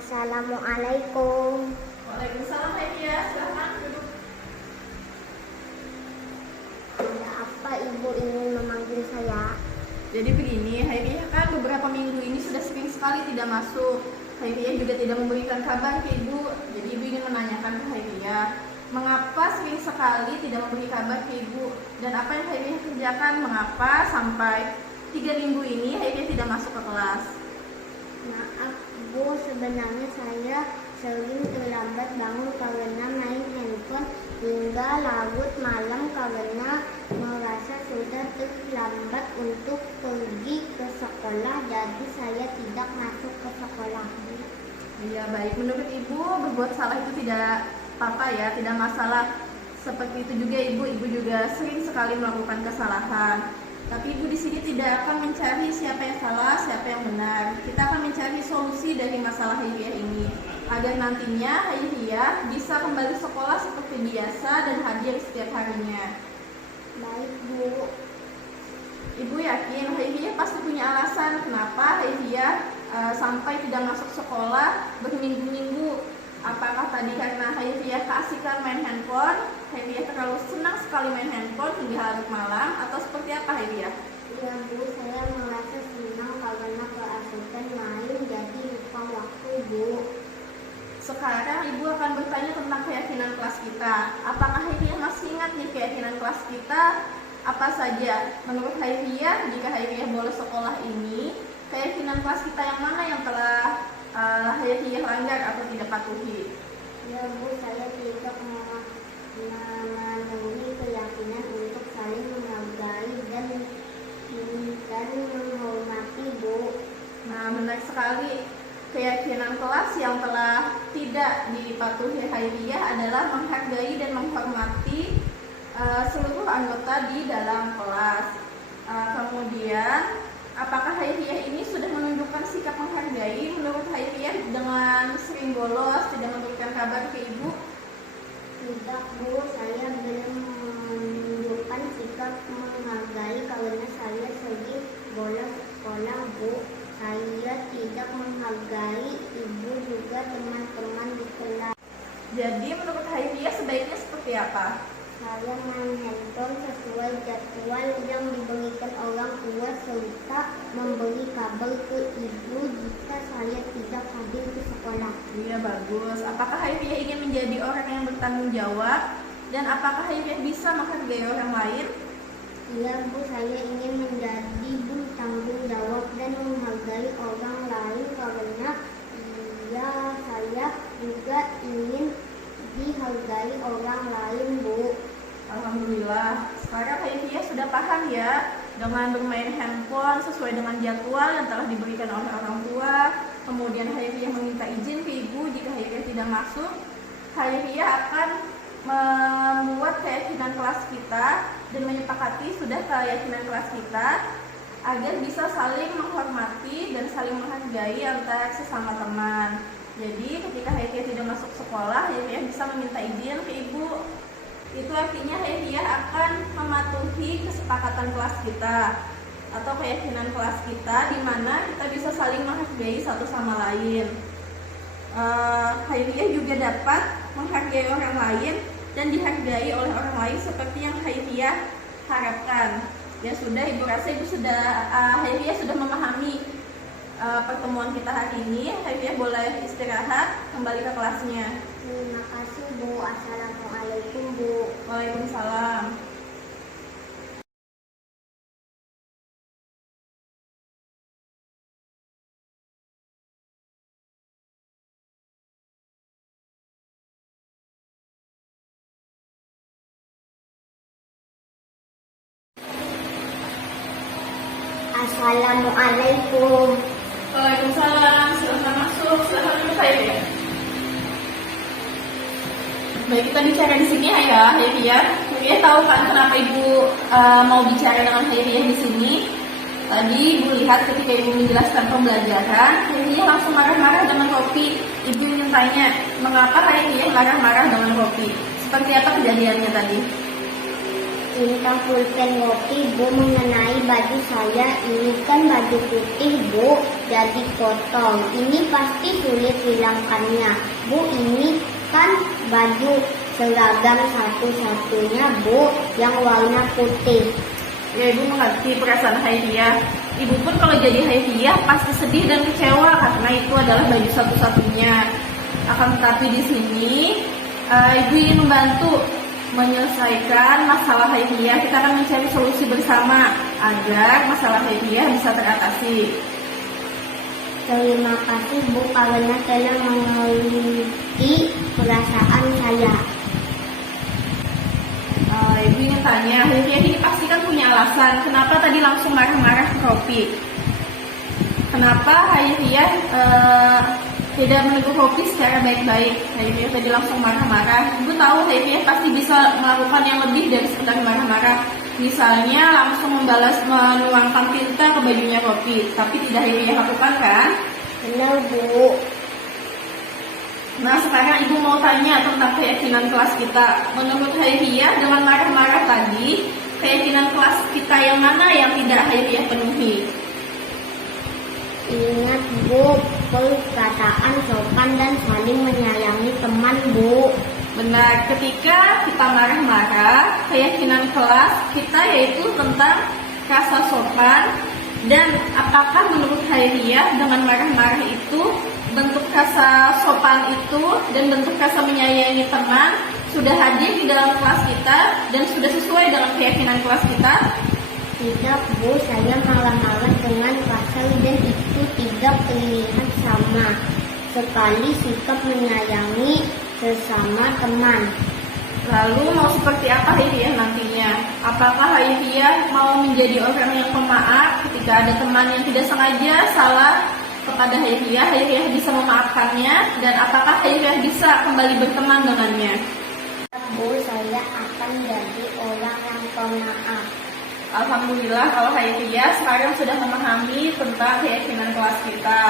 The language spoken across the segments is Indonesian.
Assalamualaikum. Waalaikumsalam Haidia, silahkan duduk. Ada apa ibu ingin memanggil saya? Jadi begini, Haidia kan beberapa minggu ini sudah sering sekali tidak masuk. Haidia juga tidak memberikan kabar ke ibu. Jadi ibu ingin menanyakan ke Haidia, mengapa sering sekali tidak memberi kabar ke ibu? Dan apa yang Haidia kerjakan? Mengapa sampai 3 minggu ini Haidia tidak masuk ke kelas? Maaf bu, sebenarnya saya sering terlambat bangun karena main handphone hingga larut malam karena merasa sudah terlambat untuk pergi ke sekolah, jadi saya tidak masuk ke sekolah. Iya baik, menurut ibu berbuat salah itu tidak apa-apa ya, tidak masalah. Seperti itu juga ibu juga sering sekali melakukan kesalahan. Tapi ibu di sini tidak akan mencari siapa yang salah, siapa yang benar. Kita akan mencari solusi dari masalah Haidia ini, agar nantinya Haidia bisa kembali sekolah seperti biasa dan hadir setiap harinya. Baik bu. Ibu yakin Haidia pasti punya alasan kenapa Haidia sampai tidak masuk sekolah berminggu-minggu. Apakah tadi karena Haidia keasikan main handphone, Haidia terlalu senang sekali main handphone hingga larut malam, atau seperti apa Haidia? Iya bu, saya merasa senang karena keasikan main jadi lupa waktu bu. Sekarang ibu akan bertanya tentang keyakinan kelas kita. Apakah Haidia masih ingat nih keyakinan kelas kita? Apa saja? Menurut Haidia, jika Haidia boleh sekolah ini, keyakinan kelas kita yang mana yang telah Haidia langgar atau tidak patuhi? Ya bu, saya tidak memenuhi keyakinan untuk saling menghargai dan menghormati bu. Nah, menarik sekali. Keyakinan kelas yang telah tidak dipatuhi Haidia adalah menghargai dan menghormati seluruh anggota di dalam kelas. Kemudian, apakah Haidia ini sudah menunjukkan sikap menghargai? Menurut Haidia dengan sering bolos, tidak memberikan kabar ke ibu? Tidak bu, saya belum menunjukkan sikap menghargai karena saya sering bolos sekolah bu. Saya tidak menghargai ibu juga teman-teman di kelas. Jadi menurut Haidia sebaiknya seperti apa? Saya main handphone sesuai jadwal yang diberikan orang tua serta memberi kabar ke ibu jika saya tidak hadir ke sekolah. Iya bagus. Apakah Haidia ingin menjadi orang yang bertanggung jawab? Dan apakah Haidia bisa menghargai orang lain? Iya bu, saya ingin menjadi bertanggung jawab dan menghargai orang lain karena saya juga ingin dihargai orang lain bu. Alhamdulillah. Sekarang Haidia sudah paham ya dengan bermain handphone sesuai dengan jadwal yang telah diberikan oleh orang tua. Kemudian Haidia meminta izin ke ibu jika Haidia tidak masuk. Haidia akan membuat keyakinan kelas kita dan menyepakati sudah keyakinan kelas kita agar bisa saling menghormati dan saling menghargai antar sesama teman. Jadi ketika Haidia tidak masuk sekolah, Haidia bisa meminta izin ke ibu. Itu artinya Haidia akan mematuhi kesepakatan kelas kita atau keyakinan kelas kita, di mana kita bisa saling menghargai satu sama lain. Haidia juga dapat menghargai orang lain dan dihargai oleh orang lain seperti yang Haidia harapkan. Ya sudah, ibu rasa Haidia sudah memahami pertemuan kita hari ini. Haidia boleh istirahat, kembali ke kelasnya. Terima kasih bu. Assalamualaikum bu. Waalaikumsalam. Assalamualaikum. Waalaikumsalam. Silahkan masuk. Silahkan duduk Haidia. Baik, kita bicara di sini ya, Haidia. Haidia tahu kan kenapa ibu mau bicara dengan Haidia di sini? Tadi ibu lihat ketika ibu menjelaskan pembelajaran, Haidia langsung marah-marah dengan Ropi. Ibu ingin tanya, mengapa Haidia marah-marah dengan Ropi? Seperti apa kejadiannya tadi? pecinta pulpen kopi, Bu, mengenai baju saya. Ini kan baju putih, Bu, jadi kotor. Ini pasti sulit hilangkannya. Bu, ini kan baju seragam satu-satunya, Bu, yang warna putih. Ya, Ibu mengerti perasaan Hairiyah. Ibu pun kalau jadi Hairiyah pasti sedih dan kecewa karena itu adalah baju satu-satunya. Akan tetapi di sini Ibu ingin membantu menyelesaikan masalah Hairiyah. Kita akan mencari solusi bersama agar masalah Hairiyah bisa teratasi. Terima kasih, Bu, karena telah mengerti perasaan saya. Ibu ingin tanya, Hairiyah ini pasti kan punya alasan kenapa tadi langsung marah-marah ke Ropi. Kenapa Hairiyah tidak menegur Ropi secara baik-baik? Hairiyah tadi langsung marah-marah. Ibu tahu Hairiyah pasti bisa melakukan yang lebih dari sekedar marah-marah. Misalnya langsung menuangkan tinta ke bajunya Ropi, tapi tidak Hairiyah lakukan kan? Benar, Bu. Nah, sekarang Ibu mau tanya tentang keyakinan kelas kita. Menurut Hairiyah, dengan marah-marah tadi, keyakinan kelas kita yang mana yang tidak Hairiyah penuhi? Ingat, Bu, perkataan sopan dan saling menyayangi teman, Bu. Benar, ketika kita marah-marah, keyakinan kelas kita yaitu tentang rasa sopan. Dan apakah menurut Hairiyah dengan marah-marah itu bentuk rasa sopan itu dan bentuk rasa menyayangi teman sudah hadir di dalam kelas kita dan sudah sesuai dengan keyakinan kelas kita? Tidak, Bu, saya marah-marah dengan kasar dan itu tidak terlihat sama sekali sikap menyayangi sesama teman. Lalu mau seperti apa Hairiyah nantinya? Apakah Hairiyah mau menjadi orang yang pemaaf ketika ada teman yang tidak sengaja salah kepada Hairiyah? Hairiyah bisa memaafkannya dan apakah Hairiyah bisa kembali berteman dengannya? Bu, saya akan jadi orang yang pemaaf. Alhamdulillah kalau Hairiyah sekarang sudah memahami tentang keyakinan kelas kita.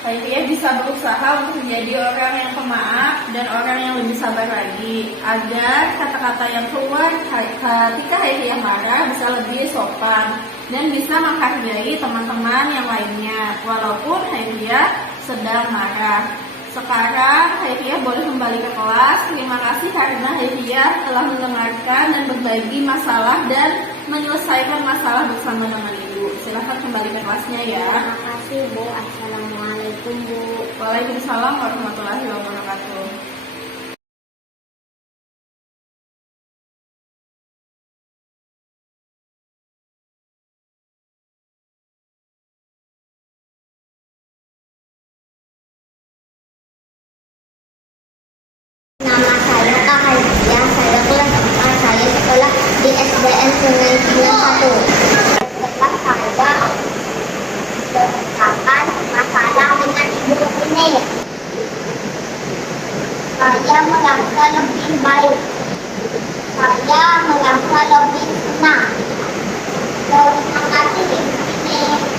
Hairiyah bisa berusaha untuk menjadi orang yang pemaaf dan orang yang lebih sabar lagi agar kata-kata yang keluar ketika Hairiyah marah bisa lebih sopan dan bisa menghargai teman-teman yang lainnya walaupun Hairiyah sedang marah. Sekarang Hairiyah boleh kembali ke kelas. Terima kasih karena Hairiyah telah mendengarkan dan berbagi masalah dan menyelesaikan masalah bersama dengan Ibu. Silahkan kembali ke kelasnya ya. Terima kasih, Bu. Assalamualaikum, Bu. Waalaikumsalam warahmatullahi wabarakatuh. Nama saya Kak Hairiyah. Saya kelas 4. Saya sekolah di SDN Sungai Cina 1. Setelah saya menceritakan masalah dengan ibu ini, saya merasa lebih baik. Saya merasa lebih senang. Terima kasih, Ibu ini.